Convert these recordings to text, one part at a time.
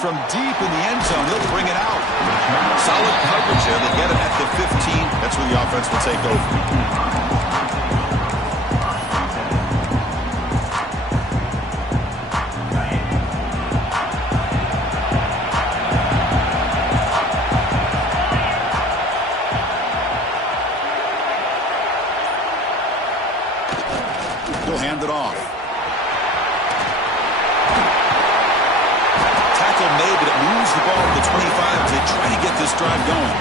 from deep in the end zone. He'll bring it out. Solid coverage there. They get it at the 15. That's where the offense will take over. He'll hand it off. Tackle made, but it moves the ball to the 25 as they try to get this drive going.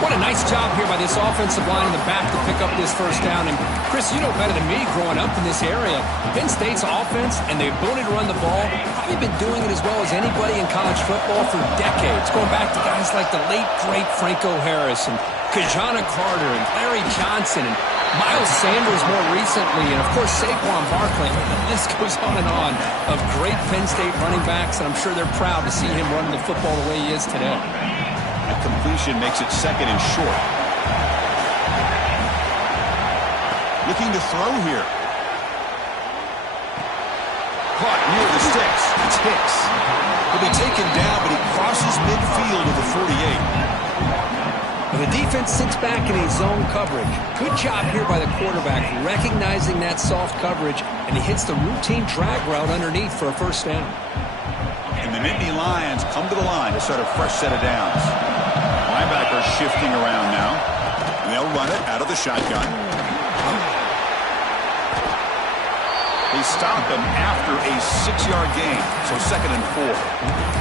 What a nice job here by this offensive line in the back to pick up this first down. And, Chris, you know better than me growing up in this area. Penn State's offense and the ability to run the ball, probably been doing it as well as anybody in college football for decades, going back to guys like the late, great Franco Harris and Kajana Carter and Larry Johnson and Miles Sanders more recently, and, of course, Saquon Barkley. The list goes on and on of great Penn State running backs, and I'm sure they're proud to see him running the football the way he is today. That completion makes it second and short. Looking to throw here. Caught near the sticks. It's Hicks. He'll be taken down, but he crosses midfield to the 48. And the defense sits back in a zone coverage. Good job here by the quarterback, recognizing that soft coverage, and he hits the routine drag route underneath for a first down. And the Nittany Lions come to the line to start a fresh set of downs. Linebackers shifting around now, and they'll run it out of the shotgun. They stop him after a 6-yard gain, so second and 4.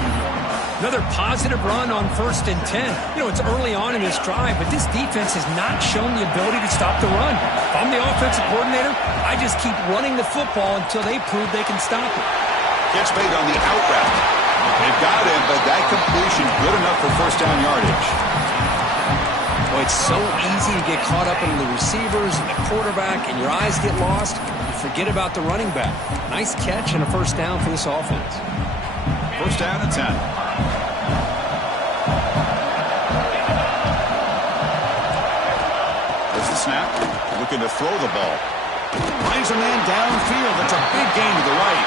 Another positive run on 1st and 10. You know, it's early on in this drive, but this defense has not shown the ability to stop the run. If I'm the offensive coordinator, I just keep running the football until they prove they can stop it. Catch made on the out route. They've got him, but that completion good enough for first down yardage. Boy, it's so easy to get caught up in the receivers and the quarterback, and your eyes get lost. You forget about the running back. Nice catch and a first down for this offense. First down and 10. There's the snap. Looking to throw the ball. Finds a man downfield. That's a big gain to the right.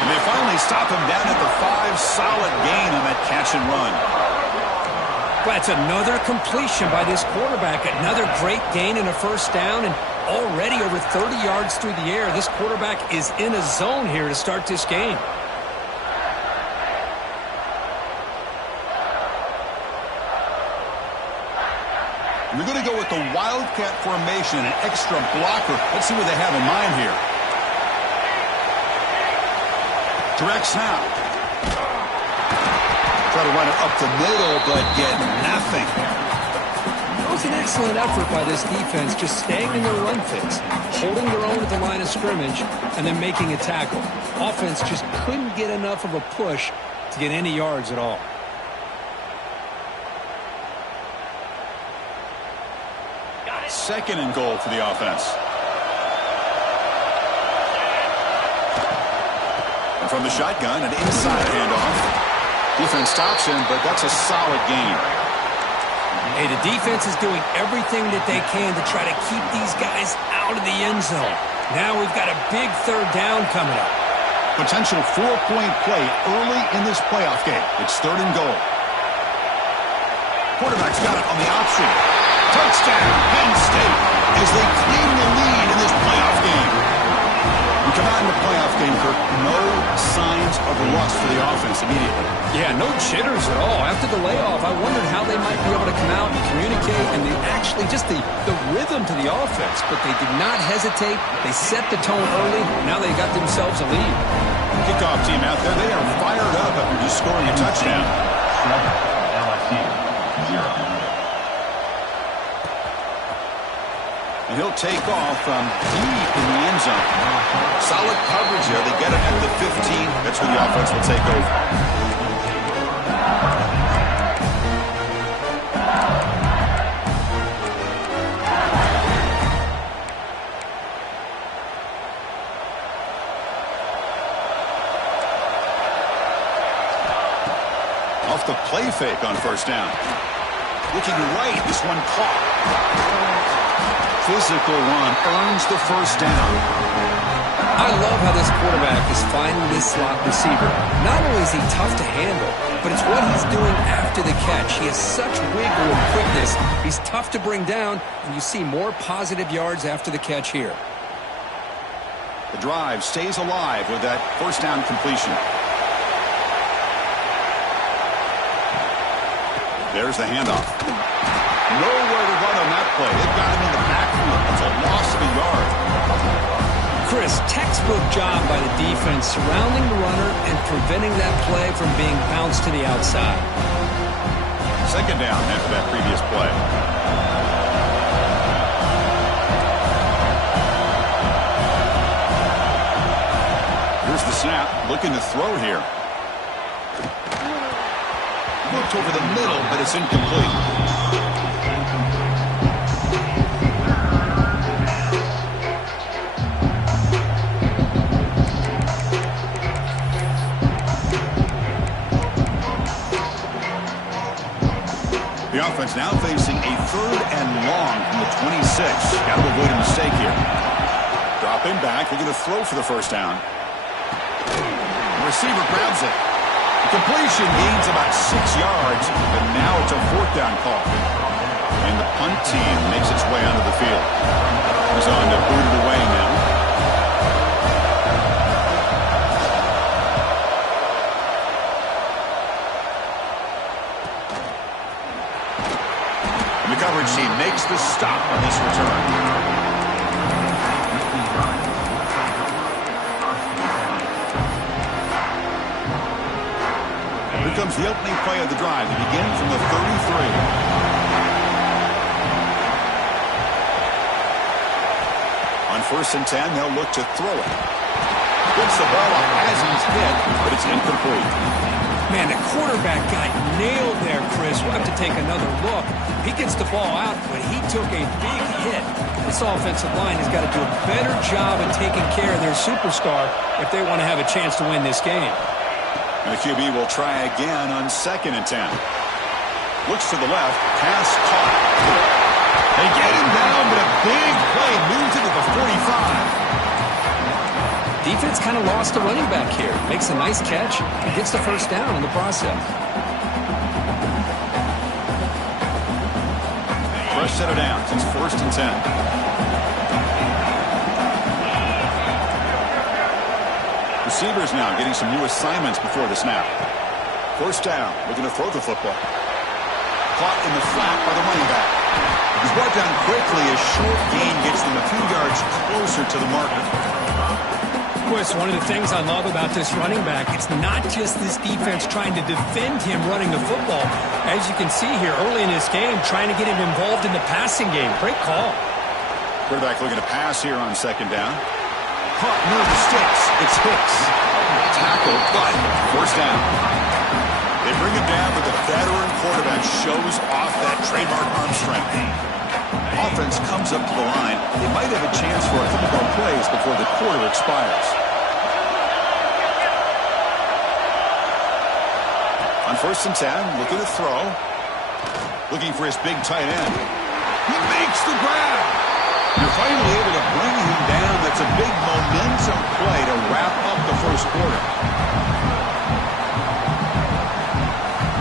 And they finally stop him down at the 5. Solid gain on that catch and run. That's another completion by this quarterback. Another great gain and a first down. And already over 30 yards through the air. This quarterback is in a zone here to start this game. We're going to go with the Wildcat formation and an extra blocker. Let's see what they have in mind here. Direct snap. Try to run it up the middle, but get nothing. That was an excellent effort by this defense, just staying in their run fits, holding their own at the line of scrimmage, and then making a tackle. Offense just couldn't get enough of a push to get any yards at all. Second and goal for the offense. And from the shotgun, an inside handoff. Defense stops him, but that's a solid gain. Hey, the defense is doing everything that they can to try to keep these guys out of the end zone. Now we've got a big third down coming up. Potential 4-point play early in this playoff game. It's third and goal. Quarterback's got it on the option. Touchdown, Penn State, as they claim the lead in this playoff game. We come out in the playoff game, Kirk, no signs of rust for the offense immediately. Yeah, no jitters at all. After the layoff, I wondered how they might be able to come out and communicate and actually just the rhythm to the offense. But they did not hesitate. They set the tone early. Now they got themselves a lead. Kickoff team out there, they are fired up after just scoring a touchdown. LSU, 0. And he'll take off from deep in the end zone. Solid coverage there. They get it at the 15. That's when the offense will take over. Off the play fake on first down. Looking right, this one caught. Physical run earns the first down. I love how this quarterback is finding this slot receiver. Not only is he tough to handle, but it's what he's doing after the catch. He has such wiggle and quickness. He's tough to bring down, and you see more positive yards after the catch here. The drive stays alive with that first down completion. There's the handoff. Nowhere to run on that play. They've got him in the backfield. It's a loss of a yard. Chris, textbook job by the defense surrounding the runner and preventing that play from being bounced to the outside. Second down after that previous play. Here's the snap. Looking to throw here. Looked over the middle, but it's incomplete. The offense now facing a 3rd and long from the 26. Got to avoid a mistake here. Dropping back, looking to throw for the first down. The receiver grabs it. The completion gains about 6 yards, but now it's a 4th down call. And the punt team makes its way onto the field. He's on to boot it away now. The coverage team makes the stop on this return. Here comes the opening play of the drive. They begin from the 33. On 1st and 10, they'll look to throw it. Gets the ball up as he's hit, but it's incomplete. Man, the quarterback got nailed there, Chris. We'll have to take another look. He gets the ball out, but he took a big hit. This offensive line has got to do a better job of taking care of their superstar if they want to have a chance to win this game. And the QB will try again on 2nd and 10. Looks to the left. Pass caught. They get him down, but a big play moves into the 45. Defense kind of lost a running back here. Makes a nice catch and gets the first down in the process. Fresh set of downs. It's 1st and 10. Receivers now getting some new assignments before the snap. First down. Looking to throw the football. Caught in the flat by the running back. He's brought down quickly. A short gain gets them a few yards closer to the marker. Chris, one of the things I love about this running back, it's not just this defense trying to defend him running the football. As you can see here early in this game, trying to get him involved in the passing game. Great call. Quarterback looking to pass here on 2nd down. Caught near the sticks. It's Hicks. Tackle, but 1st down. They bring him down, but the veteran quarterback shows off that trademark arm strength. Offense comes up to the line. They might have a chance for a couple more plays before the quarter expires. On 1st and 10, looking to throw. Looking for his big tight end. He makes the grab. You're finally able to bring him down. That's a big momentum play to wrap up the first quarter.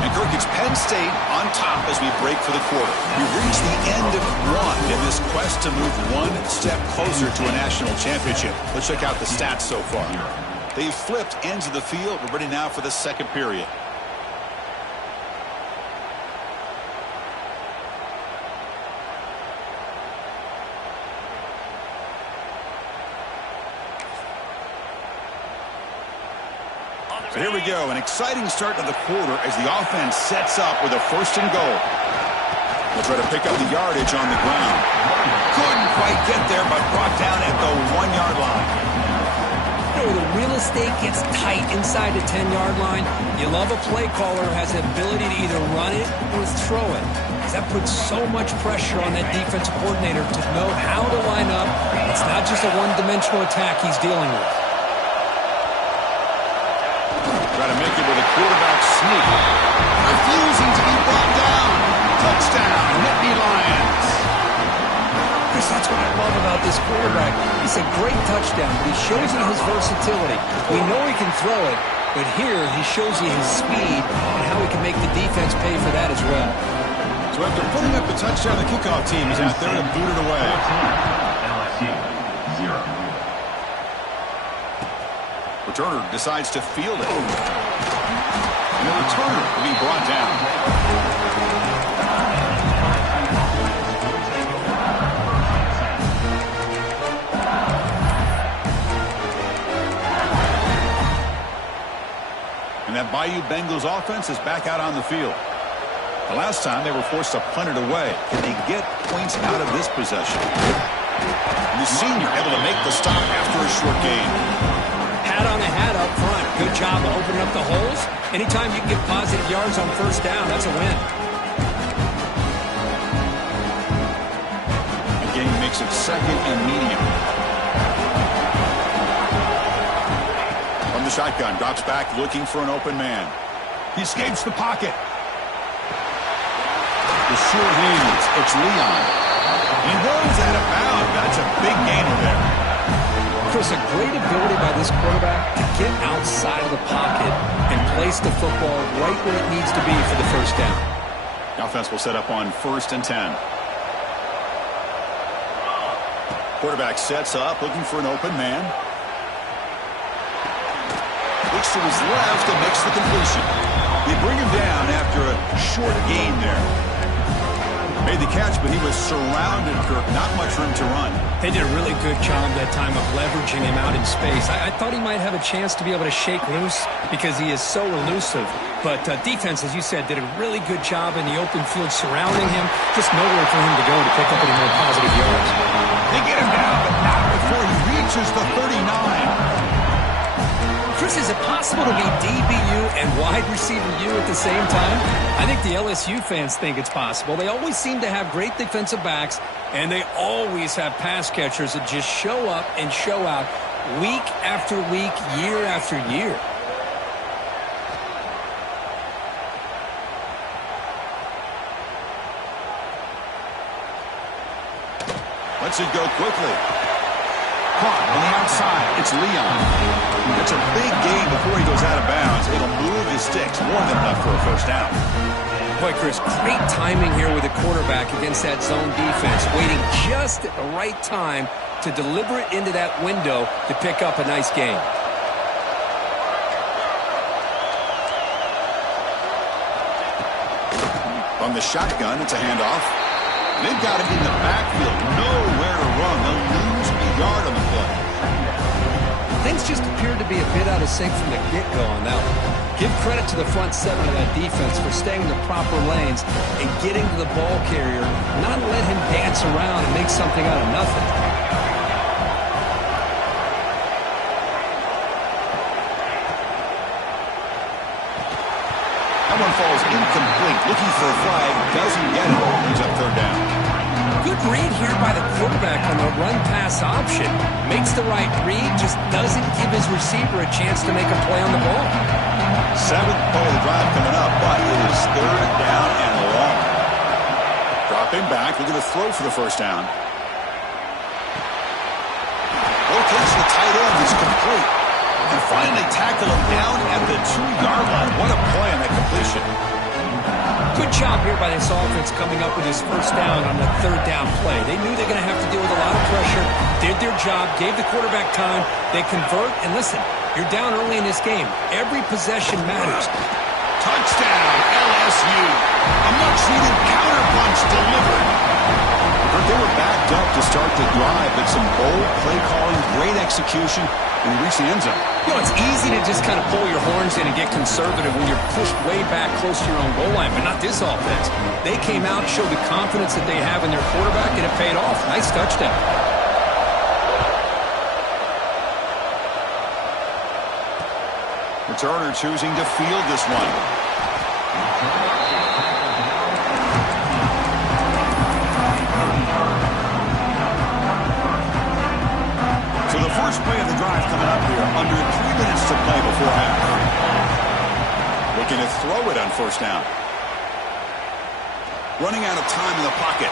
And Kirk, it's Penn State on top as we break for the quarter. We've reached the end of one in this quest to move one step closer to a national championship. Let's check out the stats so far. They've flipped ends of the field. We're ready now for the second period. So here we go, an exciting start to the quarter as the offense sets up with a 1st and goal. They'll try to pick up the yardage on the ground. Couldn't quite get there, but brought down at the 1-yard line. You know, the real estate gets tight inside the 10-yard line. You love a play caller who has the ability to either run it or throw it, because that puts so much pressure on that defensive coordinator to know how to line up. It's not just a one-dimensional attack he's dealing with. Try to make it with a quarterback sneak. Refusing to be brought down. Touchdown, Nittany Lions. Chris, that's what I love about this quarterback. He's Chris, a great touchdown, but he shows you his versatility. We know he can throw it, but here he shows you his speed and how he can make the defense pay for that as well. So after putting up the touchdown, the kickoff team is out there to boot it away. LSU, 0. Returner decides to field it. And the returner will be brought down. And that Bayou Bengals offense is back out on the field. The last time they were forced to punt it away. Can they get points out of this possession? And the senior able to make the stop after a short gain. Hat on a hat up front. Good job of opening up the holes. Anytime you can get positive yards on first down, that's a win. Again, makes it second and medium. From the shotgun, drops back looking for an open man. He escapes the pocket. The short hands, it's Leon. He rolls out of bounds. That's a big gainer there. Chris, a great ability by this quarterback to get outside of the pocket and place the football right where it needs to be for the first down. The offense will set up on 1st and 10. Quarterback sets up, looking for an open man. Looks to his left and makes the completion. They bring him down after a short gain there. Made the catch, but he was surrounded, Kirk. Not much room to run. They did a really good job that time of leveraging him out in space. I thought he might have a chance to be able to shake loose because he is so elusive. But defense, as you said, did a really good job in the open field surrounding him. Just nowhere for him to go to pick up any more positive yards. They get him down, but not before he reaches the 39. Chris, is it possible to be DBU and wide receiver U at the same time? I think the LSU fans think it's possible. They always seem to have great defensive backs, and they always have pass catchers that just show up and show out week after week, year after year. Lets it go quickly. Caught on the outside. It's Leon. It's a big gain before he goes out of bounds. It'll move his sticks more than enough for a first down. Boy, Chris, great timing here with the quarterback against that zone defense, waiting just at the right time to deliver it into that window to pick up a nice gain. From the shotgun, it's a handoff. They've got him in the backfield. Nowhere to run. They'll lose a yard on the play. Things just appeared to be a bit out of sync from the get-go on that one. Give credit to the front seven of that defense for staying in the proper lanes and getting to the ball carrier, not let him dance around and make something out of nothing. That one falls incomplete. Looking for a flag. Doesn't get it. Brings up third down. Good read here by the quarterback on the run-pass option. Makes the right read, just doesn't give his receiver a chance to make a play on the ball. 7th play of the drive coming up, but it is third down and long. Dropping back, looking to throw for the first down. Location the tight end is complete. And finally tackle him down at the 2-yard line. What a play on that completion. Good job here by this offense coming up with his first down on the third down play. They knew they're going to have to deal with a lot of pressure, did their job, gave the quarterback time, they convert, and listen, you're down early in this game. Every possession matters. Touchdown, LSU. A much-needed counterpunch delivered. They were backed up to start the drive, but some bold play calling, great execution, and reach the end zone. You know, it's easy to just kind of pull your horns in and get conservative when you're pushed way back close to your own goal line, but not this offense. They came out, showed the confidence that they have in their quarterback, and it paid off. Nice touchdown. Returner choosing to field this one. So the first play of the drive coming up here. Under 3 minutes to play before half. Looking to throw it on first down. Running out of time in the pocket.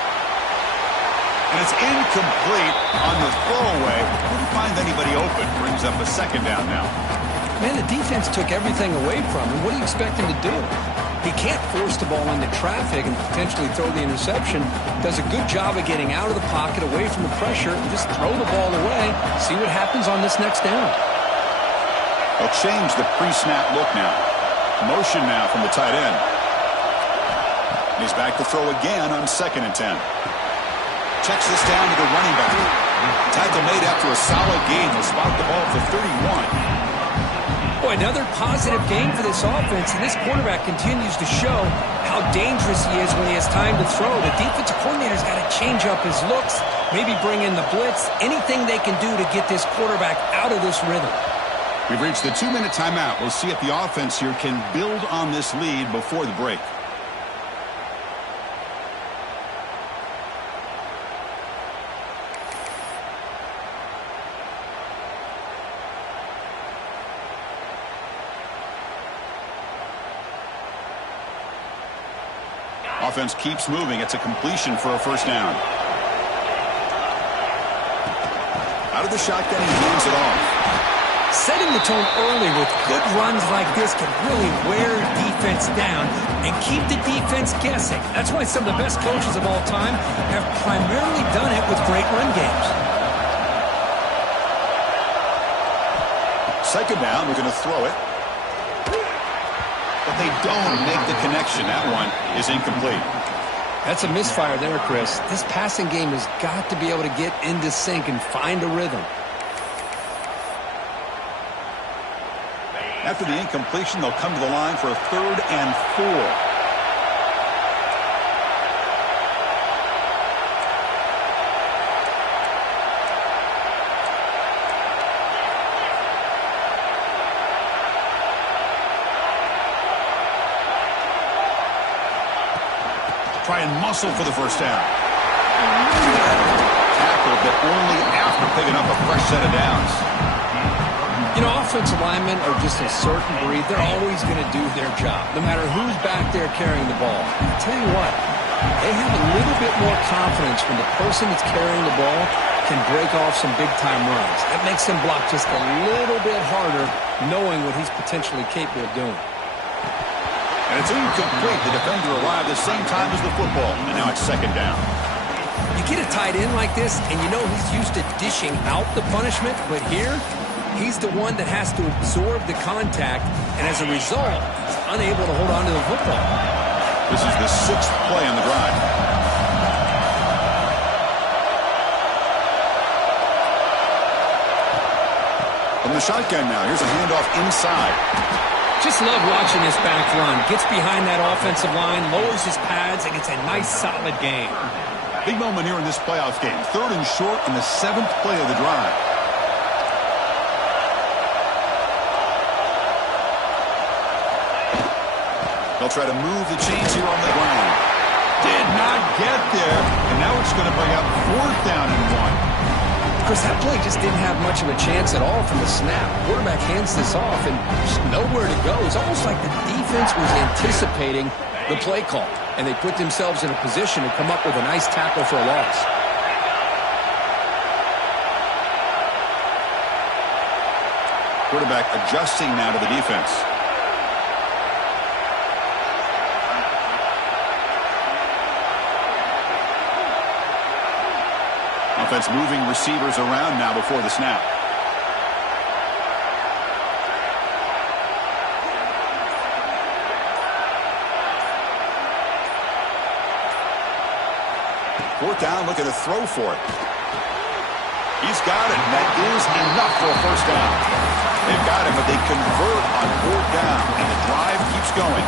And it's incomplete on the throwaway. Couldn't find anybody open. Brings up a second down now. Man, the defense took everything away from him. What do you expect him to do? He can't force the ball into traffic and potentially throw the interception. Does a good job of getting out of the pocket, away from the pressure, and just throw the ball away. See what happens on this next down. They'll change the pre-snap look now. Motion now from the tight end. He's back to throw again on 2nd and 10. Checks this down to the running back. Tackle made after a solid gain. Will spot the ball for 31. Boy, another positive game for this offense, and this quarterback continues to show how dangerous he is when he has time to throw. The defensive coordinator's got to change up his looks, maybe bring in the blitz, anything they can do to get this quarterback out of this rhythm. We've reached the 2-minute timeout. We'll see if the offense here can build on this lead before the break. Offense keeps moving. It's a completion for a first down. Out of the shotgun, he hands it off. Setting the tone early with good runs like this can really wear defense down and keep the defense guessing. That's why some of the best coaches of all time have primarily done it with great run games. Second down, we're going to throw it. But they don't make the connection. That one is incomplete. That's a misfire there, Chris. This passing game has got to be able to get into sync and find a rhythm. After the incompletion, they'll come to the line for a 3rd and 4. Try and muscle for the first down. Tackle, but only after picking up a fresh set of downs. You know, offensive linemen are just a certain breed. They're always going to do their job, no matter who's back there carrying the ball. I'll tell you what, they have a little bit more confidence when the person that's carrying the ball can break off some big-time runs. That makes him block just a little bit harder, knowing what he's potentially capable of doing. And it's incomplete. The defender arrived at the same time as the football. And now it's second down. You get a tight end like this, and you know he's used to dishing out the punishment, but here, he's the one that has to absorb the contact, and as a result, he's unable to hold on to the football. This is the 6th play on the drive. From the shotgun now, here's a handoff inside. Just love watching this back run. Gets behind that offensive line, lowers his pads, and gets a nice, solid gain. Big moment here in this playoff game. 3rd and short in the 7th play of the drive. They'll try to move the chains here on the ground. Did not get there, and now it's going to bring up 4th down and 1. Chris, that play just didn't have much of a chance at all from the snap. Quarterback hands this off and just nowhere to go. It's almost like the defense was anticipating the play call, and they put themselves in a position to come up with a nice tackle for a loss. Quarterback adjusting now to the defense. Offense moving receivers around now before the snap. Fourth down, looking to throw for it. He's got it. That is enough for a first down. They've got it, but they convert on 4th down, and the drive keeps going.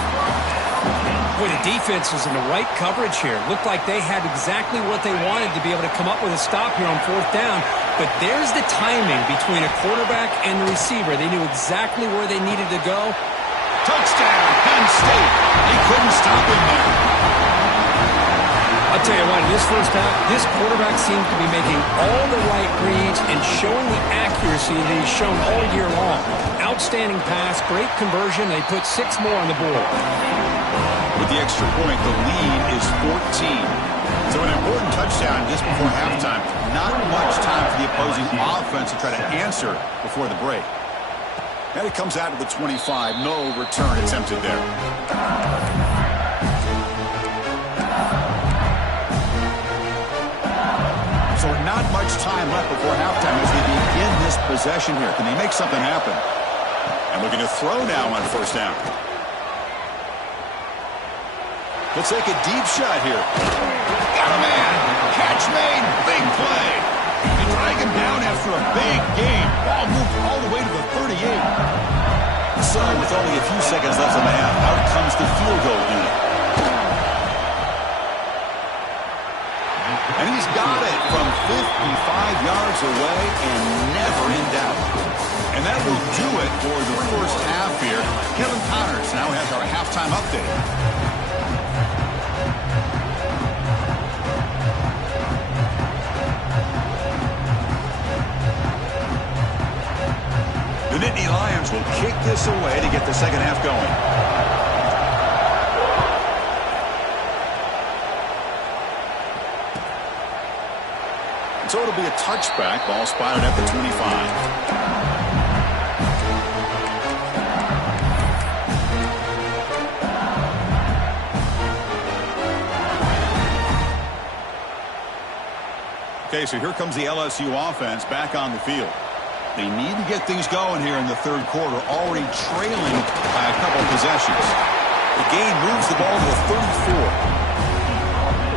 Boy, the defense was in the right coverage here. Looked like they had exactly what they wanted to be able to come up with a stop here on 4th down. But there's the timing between a quarterback and the receiver. They knew exactly where they needed to go. Touchdown, Penn State. He couldn't stop him there. I'll tell you what, in this first half, this quarterback seems to be making all the right reads and showing the accuracy that he's shown all year long. Outstanding pass, great conversion. They put 6 more on the board. With the extra point, the lead is 14. So an important touchdown just before halftime. Not much time for the opposing offense to try to answer before the break. And it comes out to the 25. No return attempted there. So not much time left before halftime as they begin this possession here. Can they make something happen? And looking to throw now on first down. He'll take a deep shot here. Got a man. Catch made. Big play. They drag him down after a big game. Ball moved all the way to the 38. So with only a few seconds left in the half, out comes the field goal unit. And he's got it from 55 yards away and never in doubt. And that will do it for the first half here. Kevin Connors now has our halftime update. The Nittany Lions will kick this away to get the second half going. So it'll be a touchback. Ball spotted at the 25. Okay, so here comes the LSU offense back on the field. They need to get things going here in the third quarter, already trailing by a couple possessions. The game moves the ball to the 34.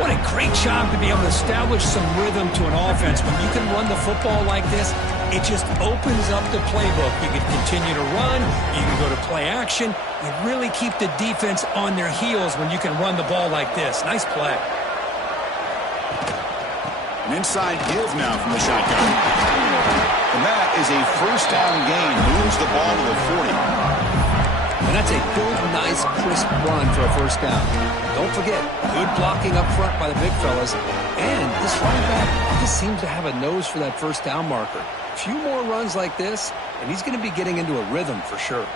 What a great job to be able to establish some rhythm to an offense. When you can run the football like this, it just opens up the playbook. You can continue to run. You can go to play action. You really keep the defense on their heels when you can run the ball like this. Nice play. An inside give now from the shotgun. And that is a first down gain. Moves the ball to the 40. And that's a good, nice, crisp run for a first down. Don't forget, good blocking up front by the big fellas. And this running back just seems to have a nose for that first down marker. A few more runs like this, and he's going to be getting into a rhythm for sure.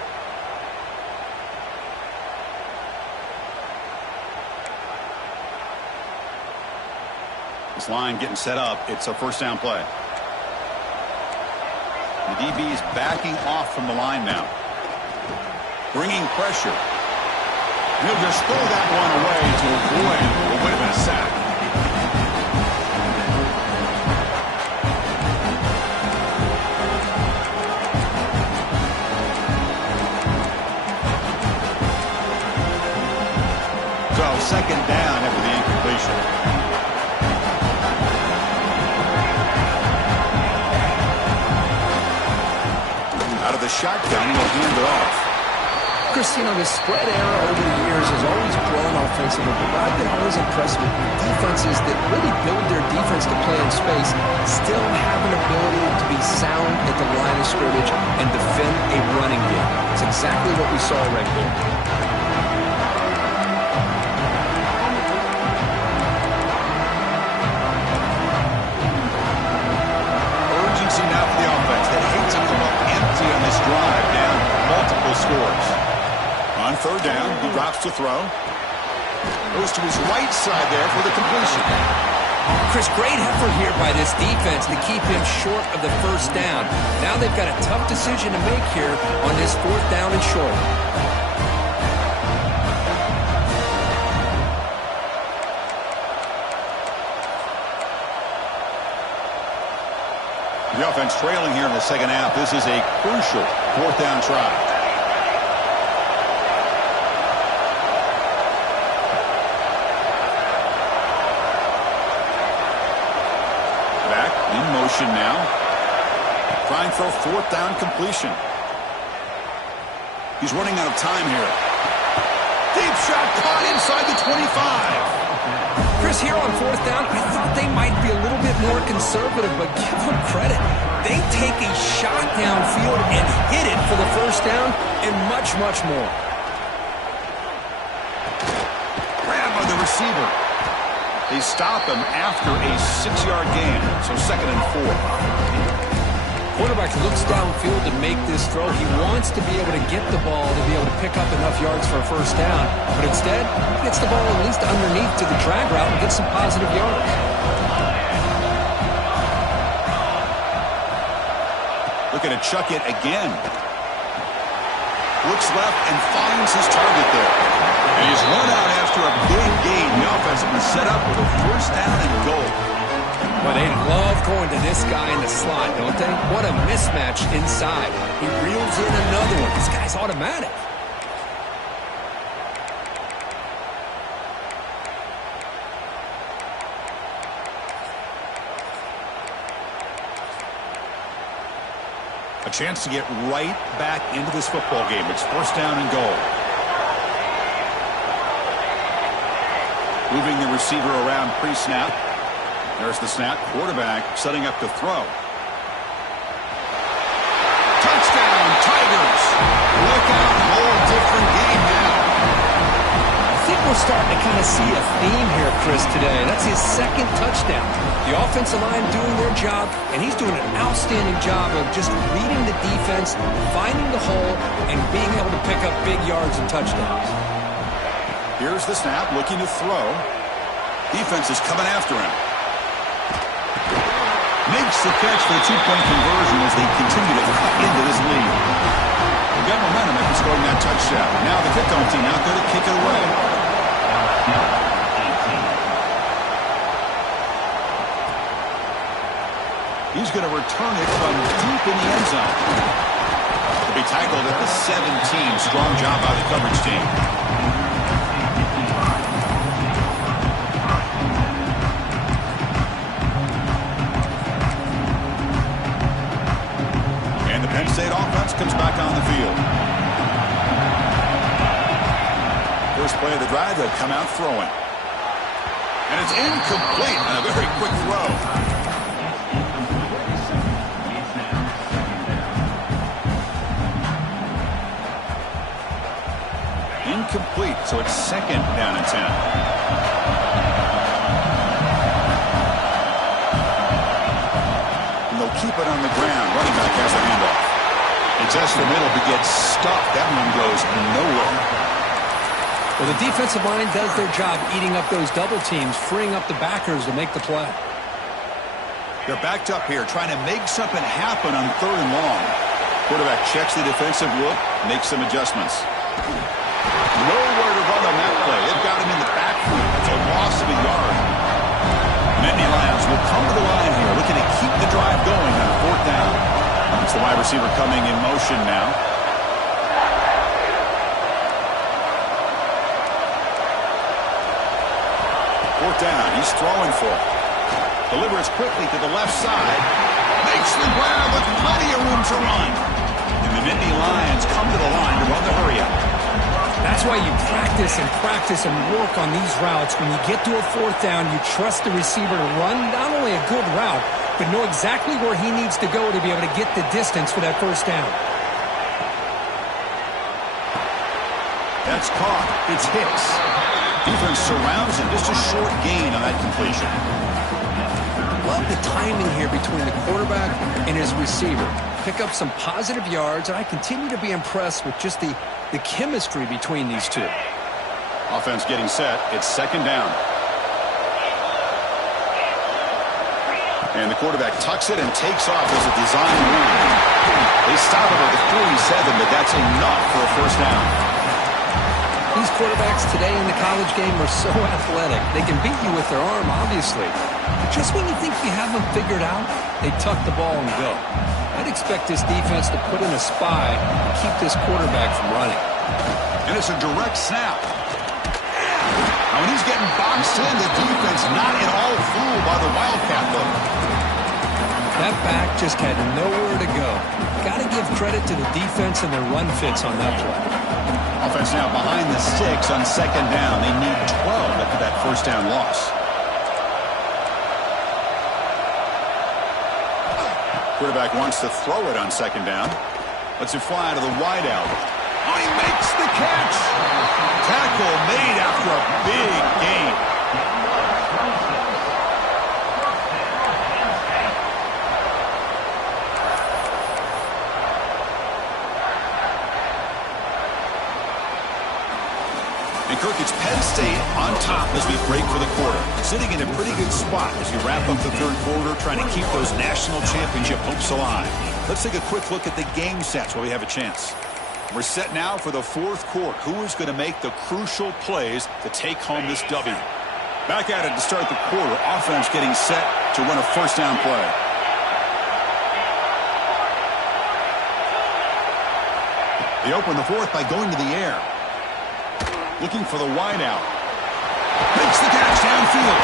This line getting set up. It's a first down play. The DB is backing off from the line now. Bringing pressure. And he'll just throw that one away to avoid what would have been a sack. So second down after the incompletion. Out of the shotgun, he'll hand it off. Chris, you know, the spread era over the years has always grown offensively, but I've been always impressed with defenses that really build their defense to play in space, still have an ability to be sound at the line of scrimmage and defend a running game. It's exactly what we saw right there. Urgency now for the offense that hates to come up empty on this drive, down multiple scores. On third down, he drops to throw. Goes to his right side there for the completion. Chris, great effort here by this defense to keep him short of the first down. Now they've got a tough decision to make here on this fourth down and short. The offense trailing here in the second half. This is a crucial fourth down try. Motion now. Trying for a fourth down completion. He's running out of time here. Deep shot caught inside the 25. Chris, here on fourth down, I thought they might be a little bit more conservative, but give them credit. They take a shot downfield and hit it for the first down and much, much more. Grab by the receiver. They stop him after a 6-yard gain, so second and 4. Quarterback looks downfield to make this throw. He wants to be able to get the ball to be able to pick up enough yards for a first down, but instead, he gets the ball at least underneath to the drag route and gets some positive yards. looking to chuck it again. Looks left and finds his target there. And he's run out after a big gain. The offense will be set up with a first down and goal. Well, they love going to this guy in the slot, don't they? What a mismatch inside. He reels in another one. This guy's automatic. A chance to get right back into this football game. It's first down and goal. Moving the receiver around pre-snap. There's the snap. Quarterback setting up to throw. Touchdown, Tigers. Look out, whole different game now. I think we're starting to kind of see a theme here, Chris, today. That's his second touchdown. The offensive line doing their job, and he's doing an outstanding job of just reading the defense, finding the hole, and being able to pick up big yards and touchdowns. Here's the snap, looking to throw. Defense is coming after him. Makes the catch for the two-point conversion as they continue to cut into this lead. They've got momentum after scoring that touchdown. Now the kickoff team out there to kick it away. He's going to return it from deep in the end zone. He'll be tackled at the 17. Strong job by the coverage team. And the Penn State offense comes back on the field. First play of the drive, they'll come out throwing. And it's incomplete on a very quick throw. Incomplete, so it's second down and 10. And they'll keep it on the ground. Running back has the handoff. He tests the middle, but gets stuck. That one goes nowhere. Well, the defensive line does their job eating up those double teams, freeing up the backers to make the play. They're backed up here, trying to make something happen on third and long. Quarterback checks the defensive look, makes some adjustments. Nowhere to run on that play. They've got him in the backfield. It's a loss of a yard. Nittany Lions will come to the line here, looking to keep the drive going on fourth down. It's the wide receiver coming in motion now. Fourth down. He's throwing for it. Delivers quickly to the left side. Makes the grab with plenty of room to run. And the Nittany Lions come to the line to run the hurry-up. That's why you practice and work on these routes. When you get to a fourth down, you trust the receiver to run not only a good route, but know exactly where he needs to go to be able to get the distance for that first down. That's caught. It's Hicks. Defense surrounds him. Just a short gain on that completion. Love the timing here between the quarterback and his receiver. Pick up some positive yards, and I continue to be impressed with just the chemistry between these two. Offense getting set. It's second down. And the quarterback tucks it and takes off as a design run. They stop him at the 47, but that's enough for a first down. These quarterbacks today in the college game are so athletic. They can beat you with their arm, obviously. But just when you think you have them figured out, they tuck the ball and go. I'd expect this defense to put in a spy and keep this quarterback from running. And it's a direct snap. Now when he's getting boxed in, the defense not at all fooled by the Wildcat look. That back just had nowhere to go. Got to give credit to the defense and their run fits on that play. Offense now behind the 6 on second down. They need 12 after that first down loss. Quarterback wants to throw it on second down. Lets it fly to the wide out. Oh, he makes the catch. Tackle made after a big gain. And Kirk, it's Penn State on top as we break for the quarter. sitting in a pretty good spot as you wrap up the third quarter, trying to keep those national championship hopes alive. Let's take a quick look at the game sets while we have a chance. We're set now for the fourth quarter. Who is going to make the crucial plays to take home this W? Back at it to start the quarter. Offense getting set to run a first down play. They open the fourth by going to the air. Looking for the wide out. Makes the catch downfield.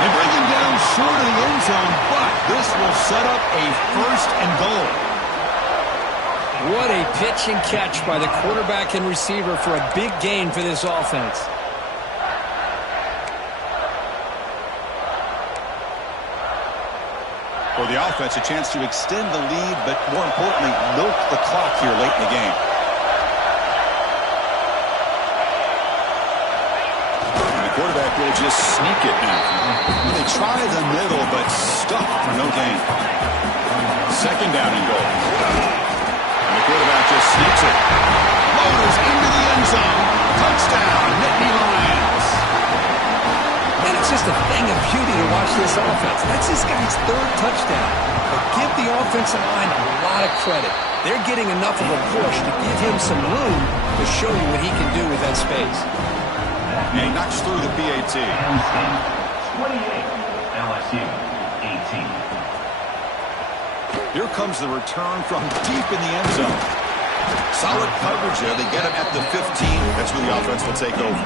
They bring him down short of the end zone, but this will set up a first and goal. What a pitch and catch by the quarterback and receiver for a big gain for this offense. For the offense, a chance to extend the lead, but more importantly, milk the clock here late in the game. Quarterback will just sneak it now. They try the middle, but stuck for no gain. Second down and goal. And the quarterback just sneaks it. Motors into the end zone. Touchdown, Nittany Lions. And it's just a thing of beauty to watch this offense. That's this guy's third touchdown. But give the offensive line a lot of credit. They're getting enough of a push to give him some room to show you what he can do with that space. And he knocks through the PAT. 28, LSU 18. Here comes the return from deep in the end zone. Solid coverage there. They get him at the 15. That's where the offense will take over.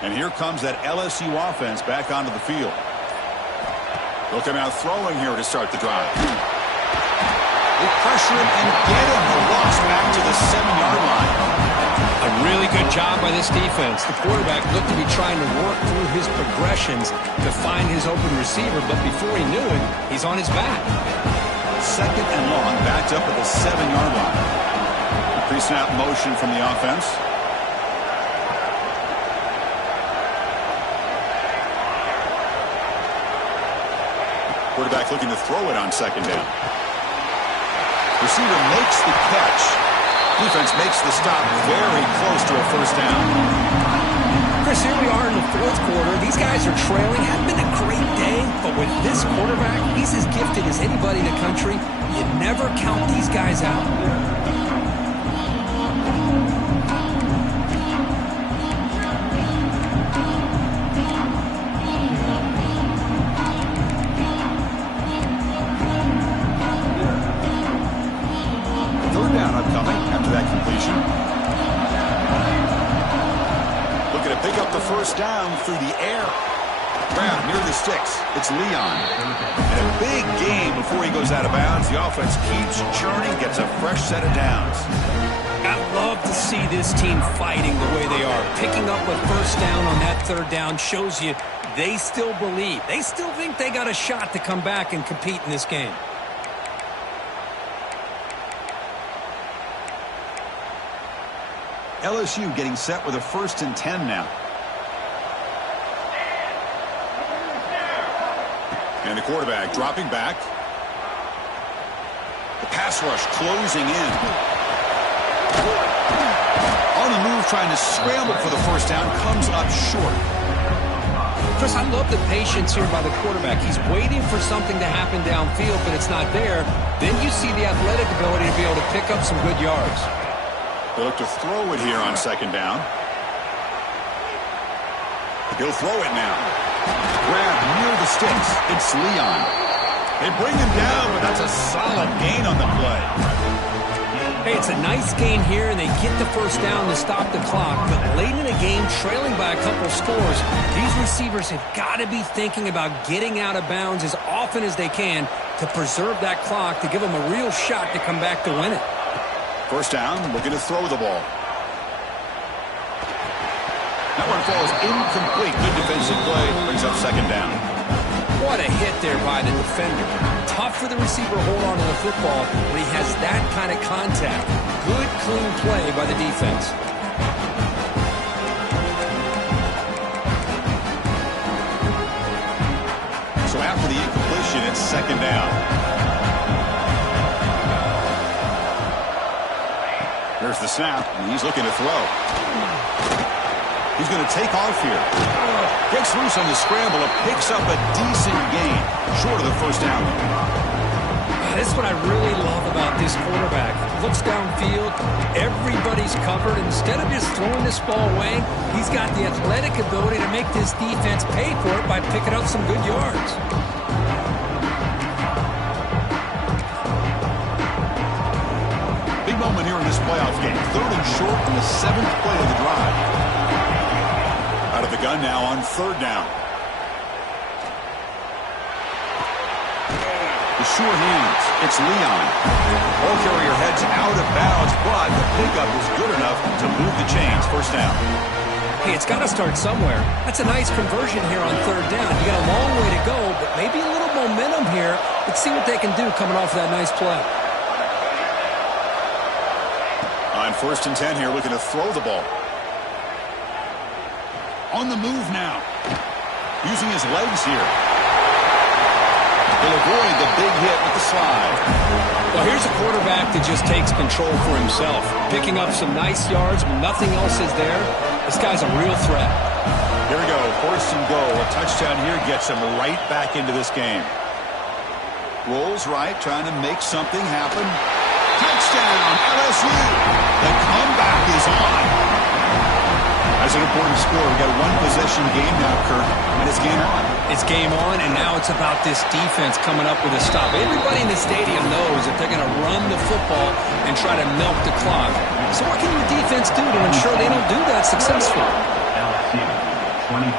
And here comes that LSU offense back onto the field. They'll come out throwing here to start the drive. They pressure him and get him. The loss back to the 7-yard line. A really good job by this defense. The quarterback looked to be trying to work through his progressions to find his open receiver, but before he knew it, he's on his back. Second and long, backed up at the 7-yard line. Pre-snap motion from the offense. Quarterback looking to throw it on second down. Receiver makes the catch. Defense makes the stop very close to a first down. Chris, here we are in the fourth quarter. These guys are trailing. Hasn't been a great day, but with this quarterback, he's as gifted as anybody in the country. You never count these guys out. First down through the air. Brown near the sticks. It's Leon. And a big game before he goes out of bounds. The offense keeps churning, gets a fresh set of downs. I love to see this team fighting the way they are. Picking up a first down on that third down shows you they still believe. They still think they got a shot to come back and compete in this game. LSU getting set with a 1st and 10 now. And the quarterback dropping back. The pass rush closing in. On the move, trying to scramble for the first down, comes up short. Chris, I love the patience here by the quarterback. He's waiting for something to happen downfield, but it's not there. Then you see the athletic ability to be able to pick up some good yards. They look to throw it here on second down. He'll throw it now. Grab near the sticks. It's Leon. They bring him down, but that's a solid gain on the play. Hey, it's a nice gain here, and they get the first down to stop the clock. But late in the game, trailing by a couple scores, these receivers have got to be thinking about getting out of bounds as often as they can to preserve that clock, to give them a real shot to come back to win it. First down, looking to throw the ball. That one falls incomplete. Good defensive play. Brings up second down. What a hit there by the defender. Tough for the receiver to hold on to the football when he has that kind of contact. Good, clean play by the defense. incompletion. It's second down. Here's the snap, and he's looking to throw. He's going to take off here. Gets loose on the scramble and picks up a decent gain, short of the first down. This is what I really love about this quarterback. Looks downfield, everybody's covered. Instead of just throwing this ball away, he's got the athletic ability to make this defense pay for it by picking up some good yards. Big moment here in this playoff game. Third and short in the 7th play of the drive. Out of the gun now on third down. The sure hands. It's Leon. Ball carrier heads out of bounds, but the pickup is good enough to move the chains. First down. Hey, it's got to start somewhere. That's a nice conversion here on third down. You got a long way to go, but maybe a little momentum here. Let's see what they can do coming off of that nice play. On first and 10 here, looking to throw the ball. On the move now. Using his legs here. He'll avoid the big hit with the slide. Well, here's a quarterback that just takes control for himself. Picking up some nice yards when nothing else is there. This guy's a real threat. Here we go. First and goal. A touchdown here gets him right back into this game. Rolls right, trying to make something happen. Touchdown, LSU. The comeback is on. That's an important score. We've got a one-possession game now, Kirk, and it's game on. It's game on, and now it's about this defense coming up with a stop. Everybody in the stadium knows that they're going to run the football and try to milk the clock. So what can your defense do to ensure they don't do that successfully? LSU, 25.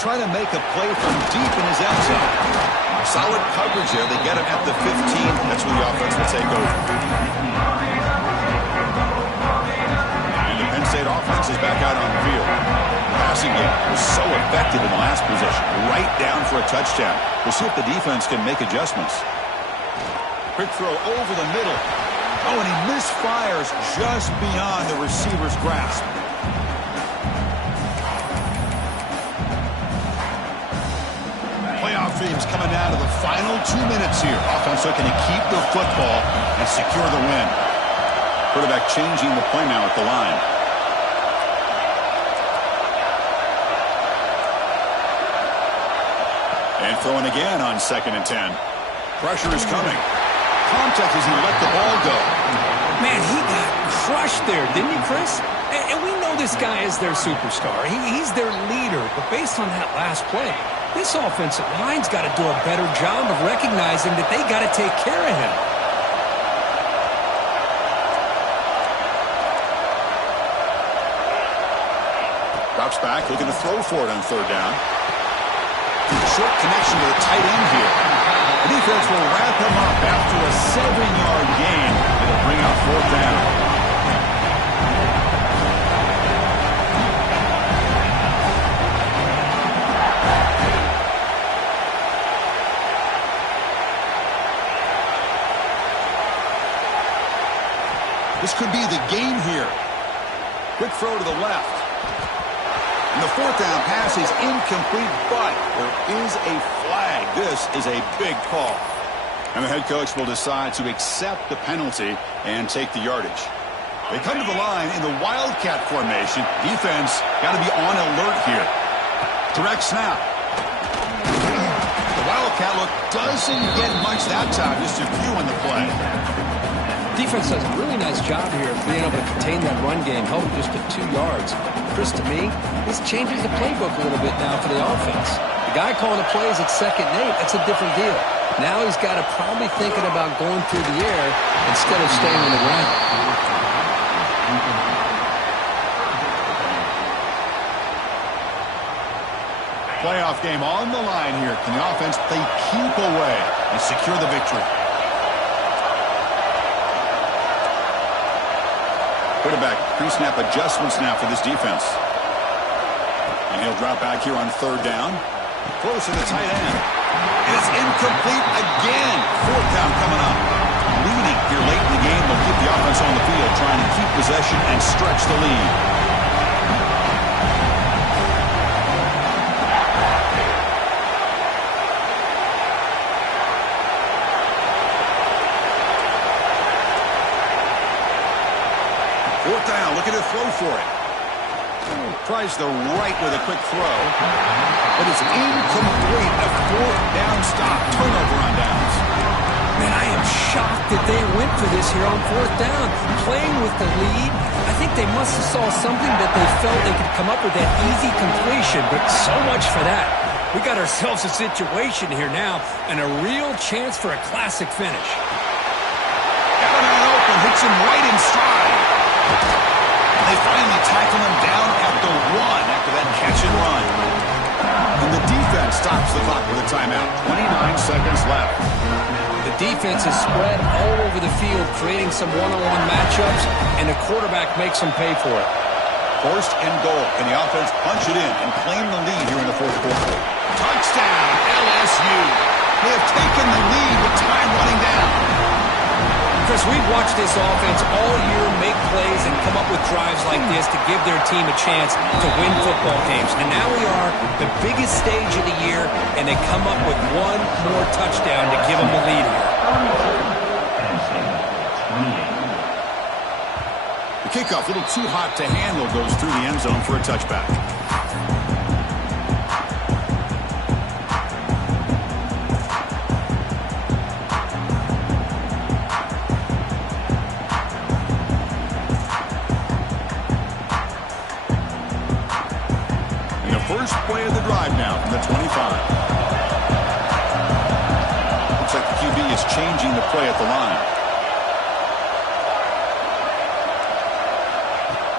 Trying to make a play from deep in his end zone. Solid coverage there. They get him at the 15. That's where the offense will take over. And the Penn State offense is back out on the field. The passing game was so effective in the last possession. Right down for a touchdown. We'll see if the defense can make adjustments. Quick throw over the middle. Oh, and he misfires just beyond the receiver's grasp. Playoff teams coming down to the final 2 minutes here. Offense looking to keep the football and secure the win. Quarterback changing the play now at the line. And throwing again on 2nd and 10. Pressure is coming. Contact as he let the ball go. Man, he got crushed there, didn't he, Chris? And we know this guy is their superstar. He's their leader. But based on that last play, this offensive line's got to do a better job of recognizing that they got to take care of him. Drops back, looking to throw for it on third down. Short connection to the tight end here. The defense will wrap him up after a 7-yard gain. It'll bring out fourth down. This could be the game here. Quick throw to the left. And the fourth down pass is incomplete, but there is a flag. This is a big call. And the head coach will decide to accept the penalty and take the yardage. They come to the line in the Wildcat formation. Defense got to be on alert here. Direct snap. The Wildcat look doesn't get much that time. Just a few on the play. Defense does a really nice job here of being able to contain that run game, held just to 2 yards. Chris, to me, this changes the playbook a little bit now for the offense. The guy calling the plays at 2nd and 8, that's a different deal. Now he's got to probably thinking about going through the air instead of staying on the ground. Playoff game on the line here. Can the offense play keep away and secure the victory? Quarterback pre-snap adjustments now for this defense. And he'll drop back here on third down. Close to the tight end. And it's incomplete again. Fourth down coming up. Leading here late in the game. They'll keep the offense on the field, trying to keep possession and stretch the lead. for it. Tries the right with a quick throw, but it's incomplete. A fourth down stop. Turnover on downs. Man, I am shocked that they went for this here on fourth down. Playing with the lead, I think they must have saw something that they felt they could come up with that easy completion, but so much for that. We got ourselves a situation here now and a real chance for a classic finish. Got a man open, hits him right in stride. They finally tackle him down at the 1 after that catch and run. And the defense stops the clock with a timeout. 29 seconds left. The defense is spread all over the field, creating some one-on-one matchups, and the quarterback makes them pay for it. First and goal. Can the offense punch it in and claim the lead here in the fourth quarter? Touchdown, LSU. They have taken the lead with time running down. Chris, we've watched this offense all year make plays and come up with drives like this to give their team a chance to win football games. And now we are the biggest stage of the year, and they come up with one more touchdown to give them the lead here. The kickoff, a little too hot to handle, goes through the end zone for a touchback. First play of the drive now from the 25. Looks like the QB is changing the play at the line.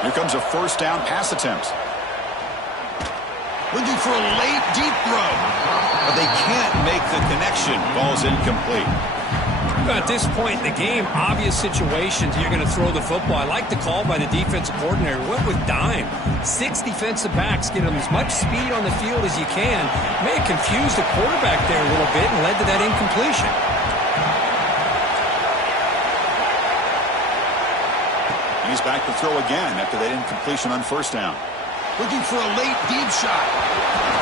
Here comes a first down pass attempt. Looking for a late deep throw, but they can't make the connection. Ball's incomplete. At this point in the game, obvious situations, you're going to throw the football. I like the call by the defensive coordinator. Went with dime. 6 defensive backs, get them as much speed on the field as you can. May have confused the quarterback there a little bit and led to that incompletion. He's back to throw again after that incompletion on first down. Looking for a late deep shot.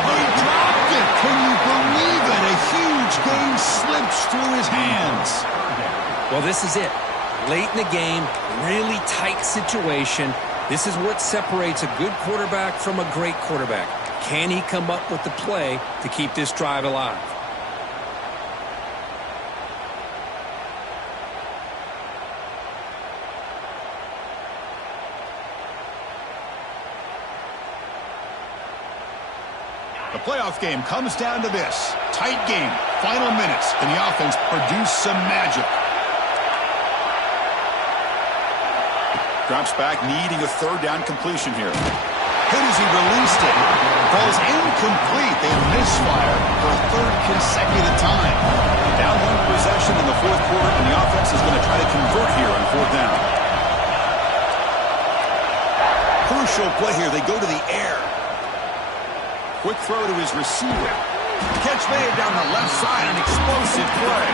They dropped it. Can you believe it? A huge gain slips through his hands. Well, this is it. Late in the game, really tight situation. This is what separates a good quarterback from a great quarterback. Can he come up with the play to keep this drive alive? The playoff game comes down to this. Tight game, final minutes, and the offense produced some magic. Drops back, needing a third down completion here. Hit as he released it. Ball's incomplete. They misfire for a third consecutive time. Down one possession in the fourth quarter, and the offense is going to try to convert here on fourth down. Crucial play here. They go to the air. Quick throw to his receiver. Catch made down the left side, an explosive play.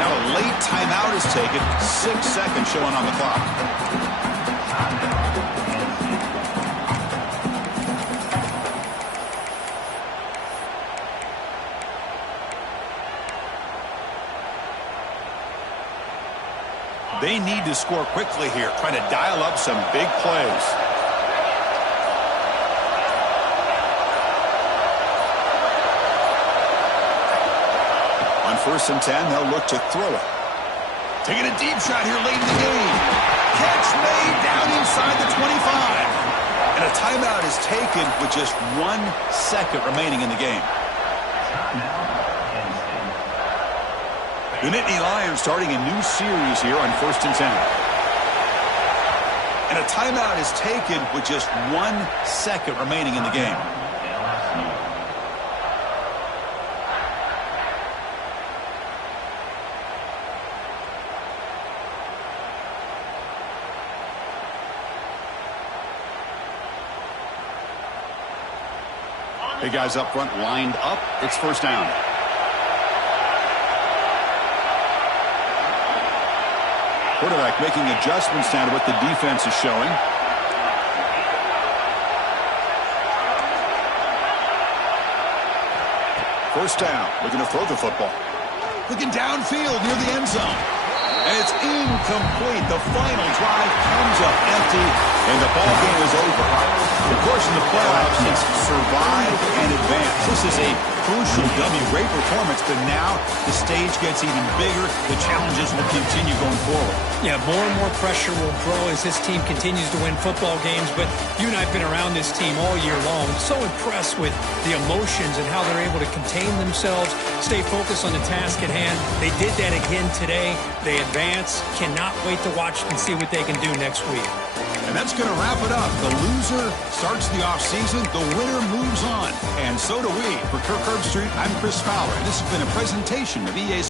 Now a late timeout is taken. 6 seconds showing on the clock. They need to score quickly here, trying to dial up some big plays. On 1st and 10, they'll look to throw it. Taking a deep shot here late in the game. Catch made down inside the 25. And a timeout is taken with just 1 second remaining in the game. The Nittany Lions starting a new series here on 1st and 10. And a timeout is taken with just 1 second remaining in the game. Hey, guys up front lined up. It's first down. Quarterback making adjustments down to what the defense is showing. First down. Looking to throw the football. Looking downfield near the end zone. And it's incomplete. The final drive comes up empty, and the ball game is over. Of course, in the playoffs, it's survive and advance. This is a crucial W. Great performance, but now the stage gets even bigger. The challenges will continue going forward. Yeah, more and more pressure will grow as this team continues to win football games, but you and I have been around this team all year long. So impressed with the emotions and how they're able to contain themselves, stay focused on the task at hand. They did that again today. They advance. Cannot wait to watch and see what they can do next week. And that's going to wrap it up. The loser starts the offseason. The winner moves on. And so do we. For Kirk Herbstreit, I'm Chris Fowler. This has been a presentation of EA